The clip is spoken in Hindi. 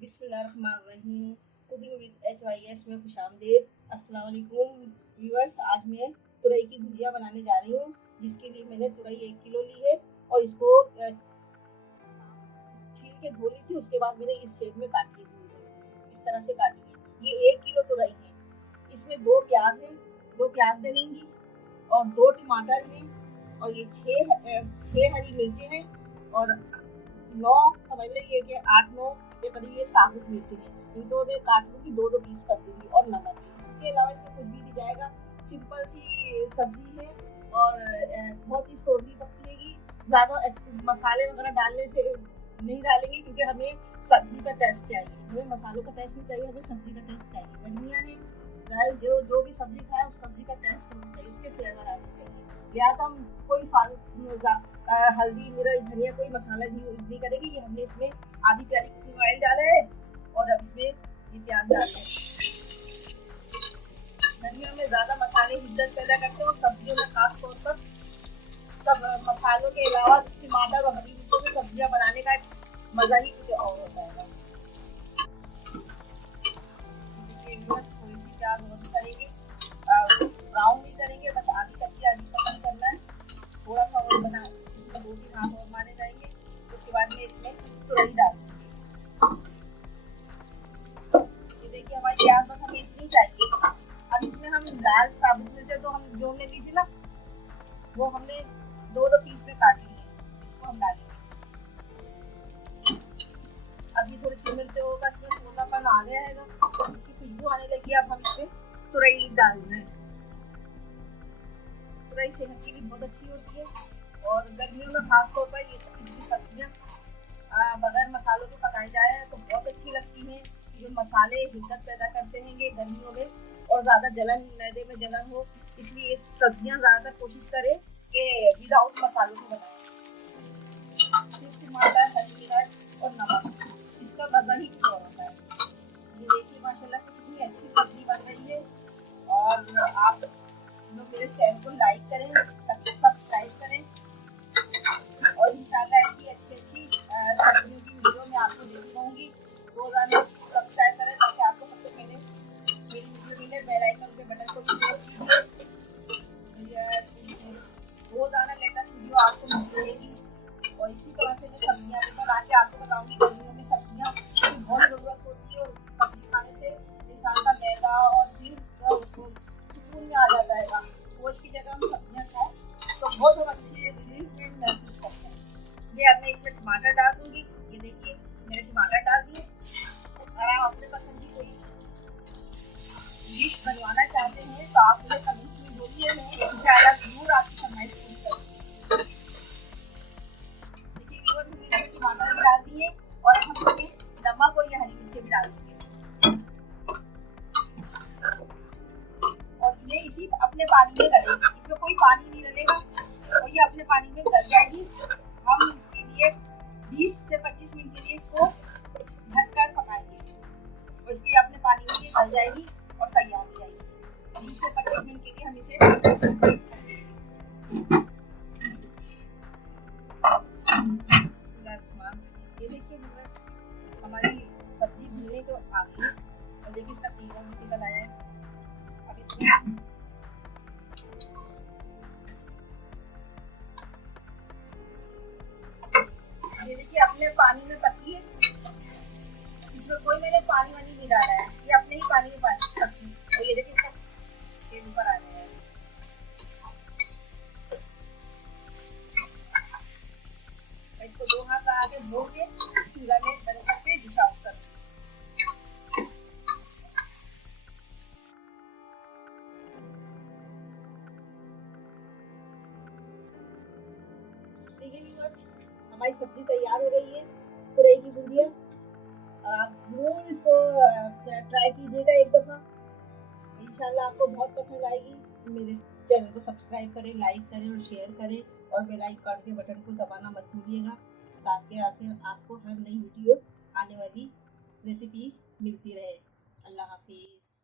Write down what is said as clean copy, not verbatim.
बिस्मिल्लाहिर्रहमानिर्रहीम। कुकिंग विद HYS में खुशामदीद। अस्सलाम वालेकुम व्यूअर्स। आज मैं तुरई की भुजिया बनाने जा रही हूँ, जिसके लिए मैंने तुरई 1 किलो ली है और इसको छील के धो ली थी। उसके बाद मैंने इस शेप में काटी है, इस तरह से काटी है। ये 1 किलो तुरई है। इसमें 2 प्याज है, 2 प्याज डलेंगी और 2 टमाटर हैं और ये 6 हरी मिर्चें हैं और 9 समझ लीजिए कि 8-9 के करीब ये साबुत मिर्ची है। इनको मैं काट लूंगी, 2-2 पीस कर दूंगी और नमक है। इसके अलावा इसमें कुछ भी नहीं जाएगा। सिंपल सी सब्जी है और बहुत ही सोगी पकती है। ज्यादा मसाले वगैरह डालने से नहीं डालेंगे, क्योंकि हमें सब्जी का टेस्ट चाहिए। हमें मसालों का टेस्ट नहीं चाहिए, हमें सब्जी का टेस्ट चाहिए। गर्मियाँ है, जो भी सब्जी खाए उस सब्जी का टेस्ट होना चाहिए, उसके फ्लेवर आने चाहिए। लिहाजा हम कोई हल्दी मिर्च धनिया कोई मसाला नहीं करेंगे। ये हमने इसमें आधी प्याली कुकिंग ऑयल डाला है और अब इसमें ये प्याज डाल दें। धनिया में ज्यादा मसाले हिद्दत पैदा करते हैं और सब्जियों में खास तौर पर सब मसालों के अलावा टमाटर और हरी मिर्चों में सब्जियां बनाने का मजा ही कुछ और होता है। थोड़ी सी प्याज और करेंगे, ब्राउन नहीं करेंगे, बस आधी कच्ची आधी पकी करना है। थोड़ा सा और बना, 2-3 हाथ और मारे जाएंगे। उसके बाद में इसमें तुरई डाल देंगे। ये देखिए हमारी प्याज बस हमें इतनी चाहिए। अब इसमें हम लाल साबुत मिर्च तो हम जो हमने ली थी ना, वो हमने 2-2 पीस में काट ली है। इसको हम डालेंगे। अब ये थोड़ी सी मिर्च होगा, इसमें सोनापन आ गया है, इसकी खुशबू आने लगी। अब हम इसमें तुरई डाल रहे हैं। तुरई सेहत के लिए बहुत अच्छी होती है और गर्मियों में खास तौर पर ये सब्जियां बगैर मसालों के पकाई जाए तो बहुत अच्छी लगती हैं। जो मसाले हिद्दत पैदा करते हैं गर्मियों में और ज़्यादा जलन, मैदे में जलन हो, इसलिए सब्जियां ज़्यादातर कोशिश करें कि विदाउट मसालों के बनाएं। सिर्फ टमाटर, हरी मिर्च और नमक, इसका मज़ा ही कुछ और होता है। ये देखिए माशाल्लाह से कितनी अच्छी सब्जी बन रही है। और आप लोग मेरे चैनल को लाइक करें, सब्सक्राइब करें और इंशाल्लाह ऐसी अच्छी सब्जियों की वीडियो मैं आपको देती रहूँगी। रोजाना सब्सक्राइब करें ताकि आपको सबसे पहले मेरी वीडियो मिले। बेल आइकन के बटन को भी प्रेस कीजिए। रोजाना लेटेस्ट वीडियो आपको मिलती रहेगी और इसी तरह से मैं सब्जियाँ बना के आपको बताऊँगी। गर्मियों में सब्जियाँ की बहुत ज़रूरत होती है और सब्जी खाने से इंसान का मैदा और दिल सुकून में आ जाता है। गोश्त की जगह हम सब्जियाँ खाएं तो बहुत हम अच्छी रिलीफमेंट महसूस करते हैं। ये अब मैं इसमें टमाटर डाल दूंगी। ये देखिए मैंने टमाटर डाल दिए। अगर आप अपने पसंद की कोई डिश बनवाना चाहते हैं तो आप मुझे कमेंट्स में बोलिए, मैं इंशाल्लाह जरूर आपकी फरमाइश पूरी करूँगी। देखिए व्यूअर्स, हमने इसमें टमाटर भी डाल दिए और हम इसमें नमक और ये हरी मिर्ची भी डाल देंगे और ये इसी अपने पानी में गलेगी। इसमें कोई पानी नहीं डलेगा और ये अपने पानी में गल जाएगी। हम इसके लिए 20 से 25 मिनट के लिए इसको ढककर पकाएंगे और इसके अपने पानी में ये गल जाएगी और तैयार हो जाएगी। 20 से 25 मिनट के लिए हम इसे ये देखिए हमारी सब्जी भूनने को आ गई है और देखिए इसका तेल भी निकल आया है। अब इसमें ये देखिए अपने पानी में पकी है, इसमें कोई मैंने पानी वानी नहीं डाला है। ये अपने ही पानी में पकी और ये देखिए इसका तेल ऊपर आ गया है। इसको 2 हाथ आगे धो के चूल्हा में बंद करके डिश आउट कर। देखिए व्यूअर्स, हमारी सब्जी तैयार हो गई है, तुरई की भुजिया। और आप जरूर इसको ट्राई कीजिएगा एक दफ़ा, इंशाल्लाह आपको बहुत पसंद आएगी। मेरे चैनल को सब्सक्राइब करें, लाइक करें और शेयर करें और बेल आइकन के बटन को दबाना मत भूलिएगा, ताकि आपको हर नई वीडियो आने वाली रेसिपी मिलती रहे। अल्लाह हाफिज़।